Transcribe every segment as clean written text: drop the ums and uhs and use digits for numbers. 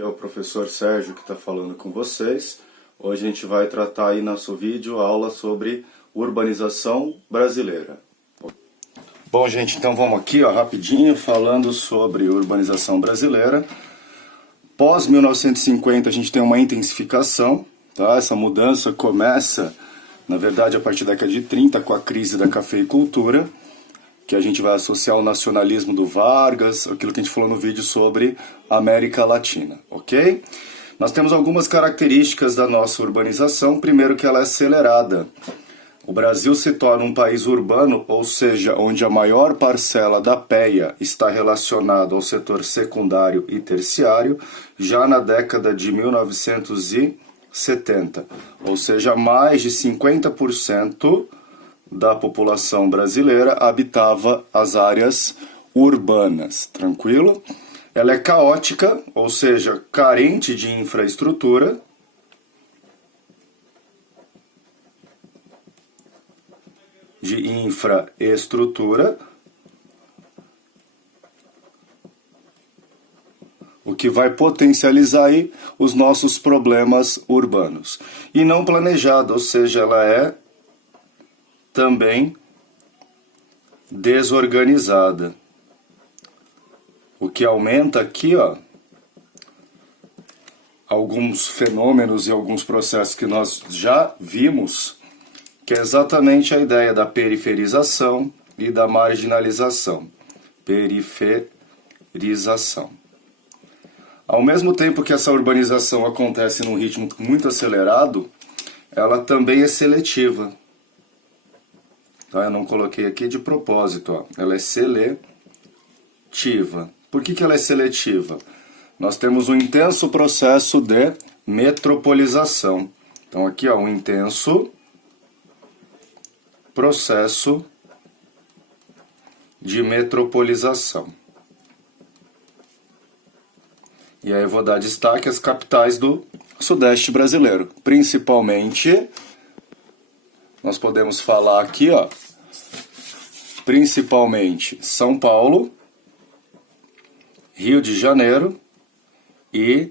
É o professor Sérgio que está falando com vocês. Hoje a gente vai tratar aí nosso vídeo, aula sobre urbanização brasileira. Bom, gente, então vamos aqui, ó, rapidinho, falando sobre urbanização brasileira. Pós 1950 a gente tem uma intensificação, tá? Essa mudança começa, na verdade, a partir da década de 30 com a crise da cafeicultura, que a gente vai associar o nacionalismo do Vargas, aquilo que a gente falou no vídeo sobre América Latina, ok? Nós temos algumas características da nossa urbanização. Primeiro, que ela é acelerada. O Brasil se torna um país urbano, ou seja, onde a maior parcela da PEA está relacionada ao setor secundário e terciário, já na década de 1970. Ou seja, mais de 50% da população brasileira habitava as áreas urbanas, tranquilo? Ela é caótica, ou seja, carente de infraestrutura. O que vai potencializar aí os nossos problemas urbanos. E não planejada, ou seja, ela é também desorganizada. O que aumenta aqui, ó, alguns fenômenos e alguns processos que nós já vimos, que é exatamente a ideia da periferização e da marginalização. Periferização. Ao mesmo tempo que essa urbanização acontece num ritmo muito acelerado, ela também é seletiva. Tá? Eu não coloquei aqui de propósito, ó. Ela é seletiva. Por que ela é seletiva? Nós temos um intenso processo de metropolização. Então aqui, ó, um intenso processo de metropolização. E aí eu vou dar destaque às capitais do Sudeste brasileiro. Principalmente, nós podemos falar aqui, ó, principalmente São Paulo, Rio de Janeiro e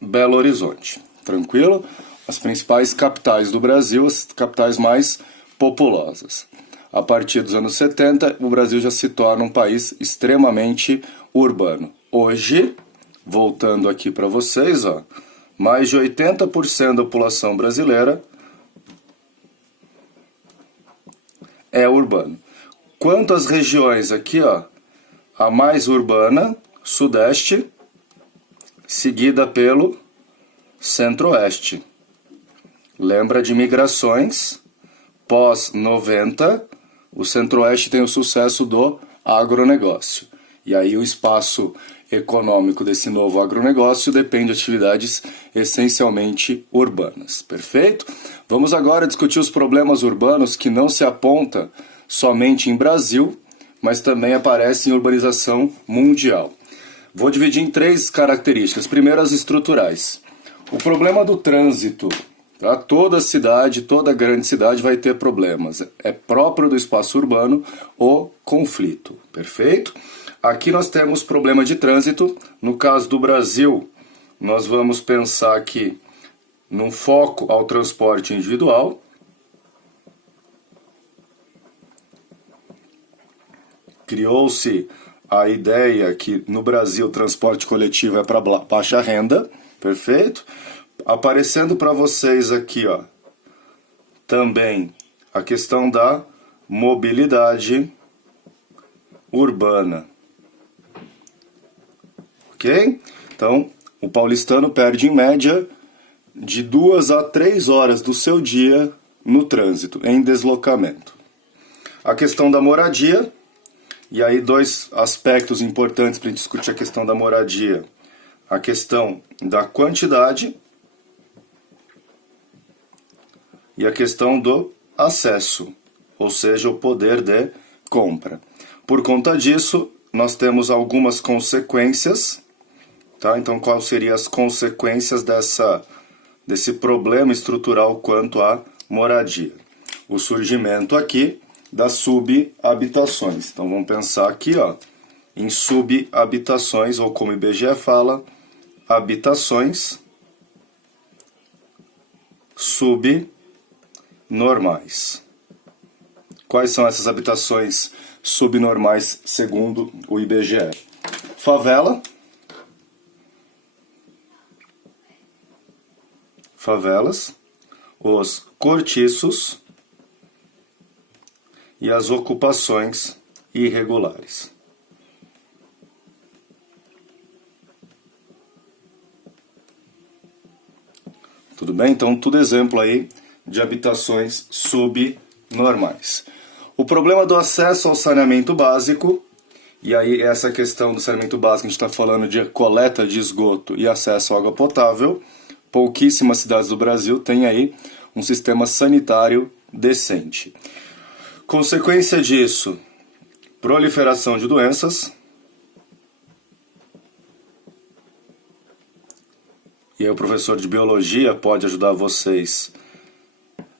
Belo Horizonte. Tranquilo? As principais capitais do Brasil, as capitais mais populosas. A partir dos anos 70, o Brasil já se torna um país extremamente urbano. Hoje, voltando aqui para vocês, ó, mais de 80% da população brasileira é urbano. Quanto às regiões aqui, ó, a mais urbana, Sudeste, seguida pelo Centro-Oeste. Lembra de migrações? Pós-90, o Centro-Oeste tem o sucesso do agronegócio. E aí o espaço econômico desse novo agronegócio depende de atividades essencialmente urbanas. Perfeito? Vamos agora discutir os problemas urbanos que não se aponta somente em Brasil, mas também aparecem em urbanização mundial. Vou dividir em três características. Primeiro, as estruturais. O problema do trânsito. Tá? Toda cidade, toda grande cidade vai ter problemas. É próprio do espaço urbano o conflito. Perfeito? Aqui nós temos problema de trânsito. No caso do Brasil, nós vamos pensar aqui num foco ao transporte individual. Criou-se a ideia que no Brasil o transporte coletivo é para baixa renda. Perfeito? Aparecendo para vocês aqui, ó, também a questão da mobilidade urbana. Ok? Então, o paulistano perde em média de 2 a 3 horas do seu dia no trânsito, em deslocamento. A questão da moradia, e aí dois aspectos importantes para discutir a questão da moradia. A questão da quantidade e a questão do acesso, ou seja, o poder de compra. Por conta disso, nós temos algumas consequências, tá? Então, quais seriam as consequências desse problema estrutural quanto à moradia? O surgimento aqui das subhabitações. Então, vamos pensar aqui, ó, em subhabitações, ou como o IBGE fala, habitações subnormais. Quais são essas habitações subnormais segundo o IBGE? Favela, favelas, os cortiços e as ocupações irregulares. Tudo bem? Então, tudo exemplo aí de habitações subnormais. O problema do acesso ao saneamento básico, e aí essa questão do saneamento básico, a gente está falando de coleta de esgoto e acesso à água potável. Pouquíssimas cidades do Brasil têm aí um sistema sanitário decente. Consequência disso, proliferação de doenças. E aí o professor de biologia pode ajudar vocês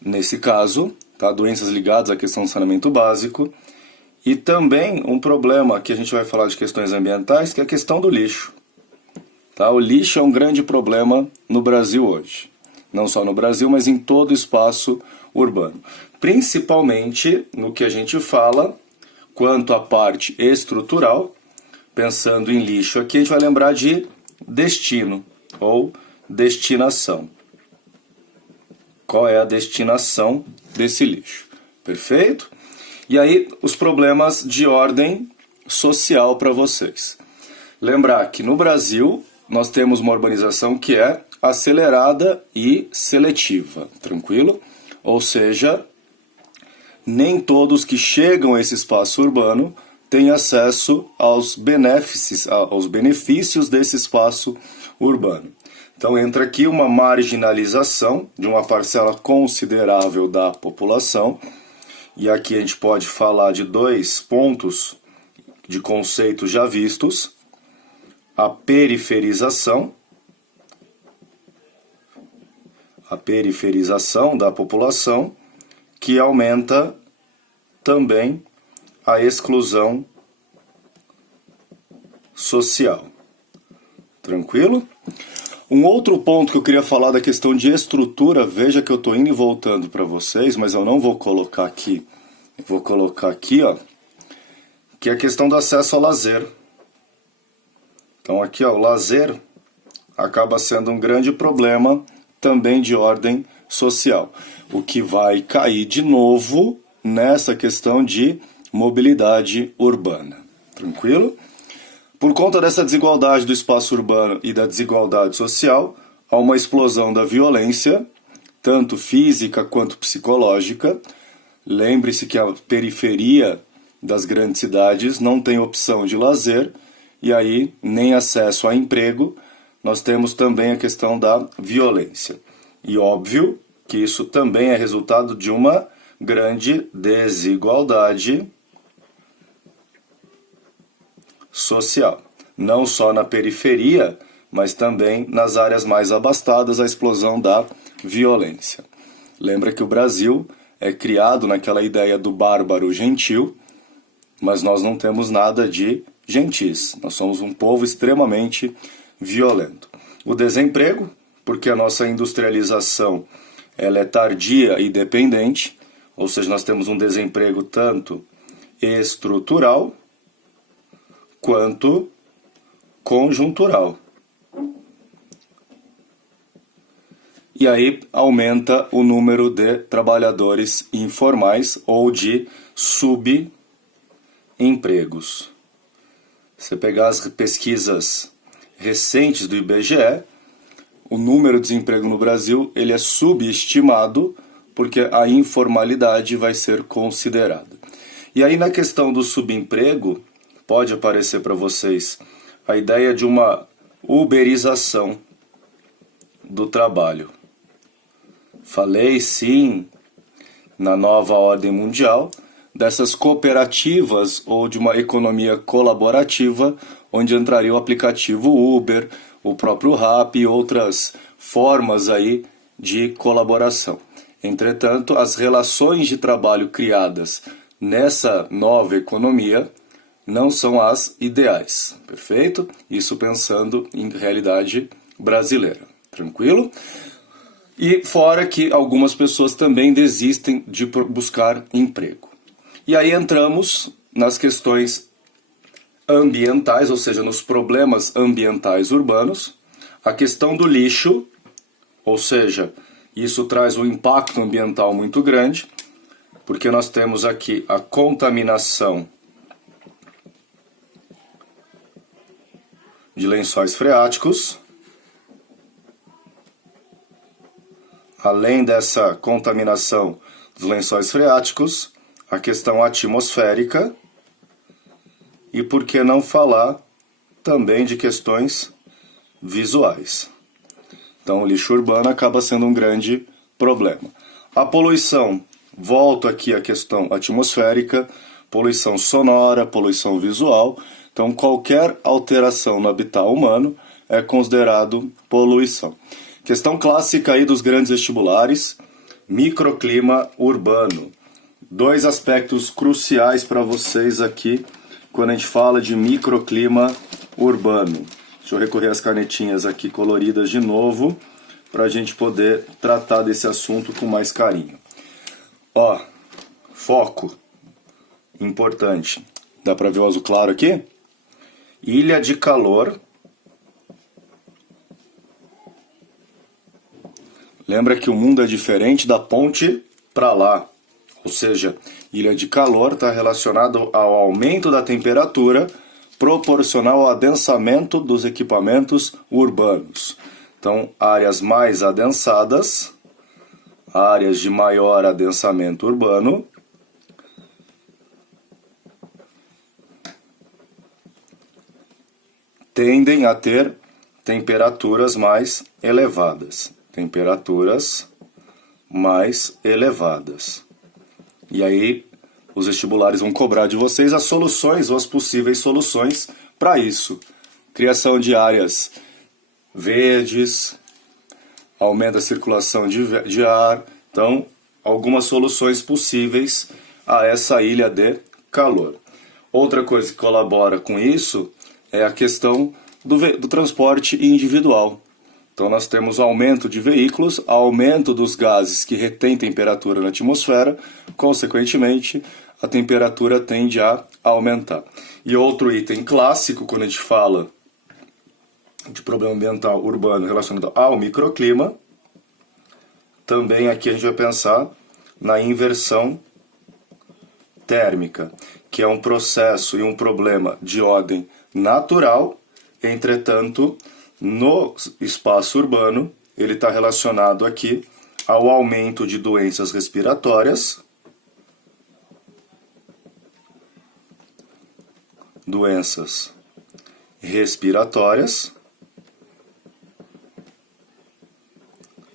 nesse caso, tá? Doenças ligadas à questão do saneamento básico. E também um problema que a gente vai falar de questões ambientais, que é a questão do lixo. Tá? O lixo é um grande problema no Brasil hoje. Não só no Brasil, mas em todo o espaço urbano. Principalmente no que a gente fala quanto à parte estrutural. Pensando em lixo aqui, a gente vai lembrar de destino ou destinação. Qual é a destinação desse lixo? Perfeito? E aí, os problemas de ordem social para vocês. Lembrar que no Brasil, nós temos uma urbanização que é acelerada e seletiva, tranquilo? Ou seja, nem todos que chegam a esse espaço urbano têm acesso aos benefícios desse espaço urbano. Então entra aqui uma marginalização de uma parcela considerável da população. E aqui a gente pode falar de dois pontos de conceitos já vistos. A periferização da população, que aumenta também a exclusão social. Tranquilo? Um outro ponto que eu queria falar da questão de estrutura, veja que eu estou indo e voltando para vocês, mas eu não vou colocar aqui. Eu vou colocar aqui, ó, que é a questão do acesso ao lazer. Então aqui, ó, o lazer acaba sendo um grande problema também de ordem social. O que vai cair de novo nessa questão de mobilidade urbana. Tranquilo? Por conta dessa desigualdade do espaço urbano e da desigualdade social, há uma explosão da violência, tanto física quanto psicológica. Lembre-se que a periferia das grandes cidades não tem opção de lazer, e aí nem acesso a emprego. Nós temos também a questão da violência. E óbvio que isso também é resultado de uma grande desigualdade social. Não só na periferia, mas também nas áreas mais abastadas, a explosão da violência. Lembra que o Brasil é criado naquela ideia do bárbaro gentil, mas nós não temos nada de gentis. Nós somos um povo extremamente violento. O desemprego, porque a nossa industrialização ela é tardia e dependente, ou seja, nós temos um desemprego tanto estrutural quanto conjuntural. E aí aumenta o número de trabalhadores informais ou de subempregos. Se pegar as pesquisas recentes do IBGE, o número de desemprego no Brasil ele é subestimado porque a informalidade vai ser considerada. E aí na questão do subemprego, pode aparecer para vocês a ideia de uma uberização do trabalho. Falei sim na nova ordem mundial dessas cooperativas ou de uma economia colaborativa onde entraria o aplicativo Uber, o próprio Rappi e outras formas aí de colaboração. Entretanto, as relações de trabalho criadas nessa nova economia não são as ideais, perfeito? Isso pensando em realidade brasileira, tranquilo? E fora que algumas pessoas também desistem de buscar emprego. E aí entramos nas questões ambientais, ou seja, nos problemas ambientais urbanos, a questão do lixo, ou seja, isso traz um impacto ambiental muito grande, porque nós temos aqui a contaminação de lençóis freáticos. Além dessa contaminação dos lençóis freáticos, a questão atmosférica e por que não falar também de questões visuais. Então o lixo urbano acaba sendo um grande problema. A poluição, volto aqui à questão atmosférica, poluição sonora, poluição visual. Então qualquer alteração no habitat humano é considerado poluição. Questão clássica aí dos grandes vestibulares, microclima urbano. Dois aspectos cruciais para vocês aqui quando a gente fala de microclima urbano. Deixa eu recorrer às canetinhas aqui coloridas de novo para a gente poder tratar desse assunto com mais carinho. Ó, foco, importante. Dá para ver o azul claro aqui? Ilha de calor. Lembra que o mundo é diferente da ponte para lá. Ou seja, ilha de calor está relacionado ao aumento da temperatura proporcional ao adensamento dos equipamentos urbanos. Então, áreas mais adensadas, áreas de maior adensamento urbano, tendem a ter temperaturas mais elevadas. Temperaturas mais elevadas. E aí, os vestibulares vão cobrar de vocês as soluções ou as possíveis soluções para isso. Criação de áreas verdes, aumento da circulação de ar. Então, algumas soluções possíveis a essa ilha de calor. Outra coisa que colabora com isso é a questão do transporte individual. Então nós temos aumento de veículos, aumento dos gases que retêm temperatura na atmosfera, consequentemente a temperatura tende a aumentar. E outro item clássico quando a gente fala de problema ambiental urbano relacionado ao microclima, também aqui a gente vai pensar na inversão térmica, que é um processo e um problema de ordem natural, entretanto, no espaço urbano, ele está relacionado aqui ao aumento de doenças respiratórias,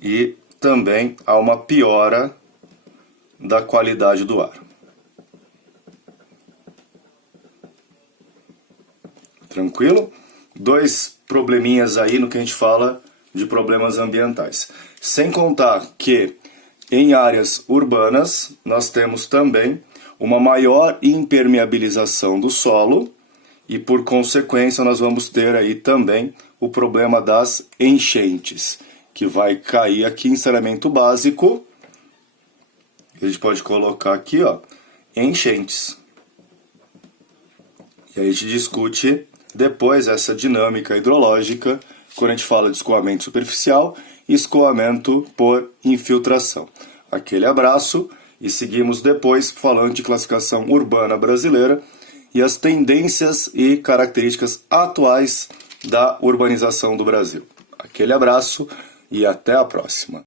e também a uma piora da qualidade do ar. Tranquilo? Dois probleminhas aí no que a gente fala de problemas ambientais. Sem contar que em áreas urbanas nós temos também uma maior impermeabilização do solo e por consequência nós vamos ter aí também o problema das enchentes, que vai cair aqui em saneamento básico. A gente pode colocar aqui, ó, enchentes. E aí a gente discute depois essa dinâmica hidrológica, quando a gente fala de escoamento superficial e escoamento por infiltração. Aquele abraço e seguimos depois falando de classificação urbana brasileira e as tendências e características atuais da urbanização do Brasil. Aquele abraço e até a próxima.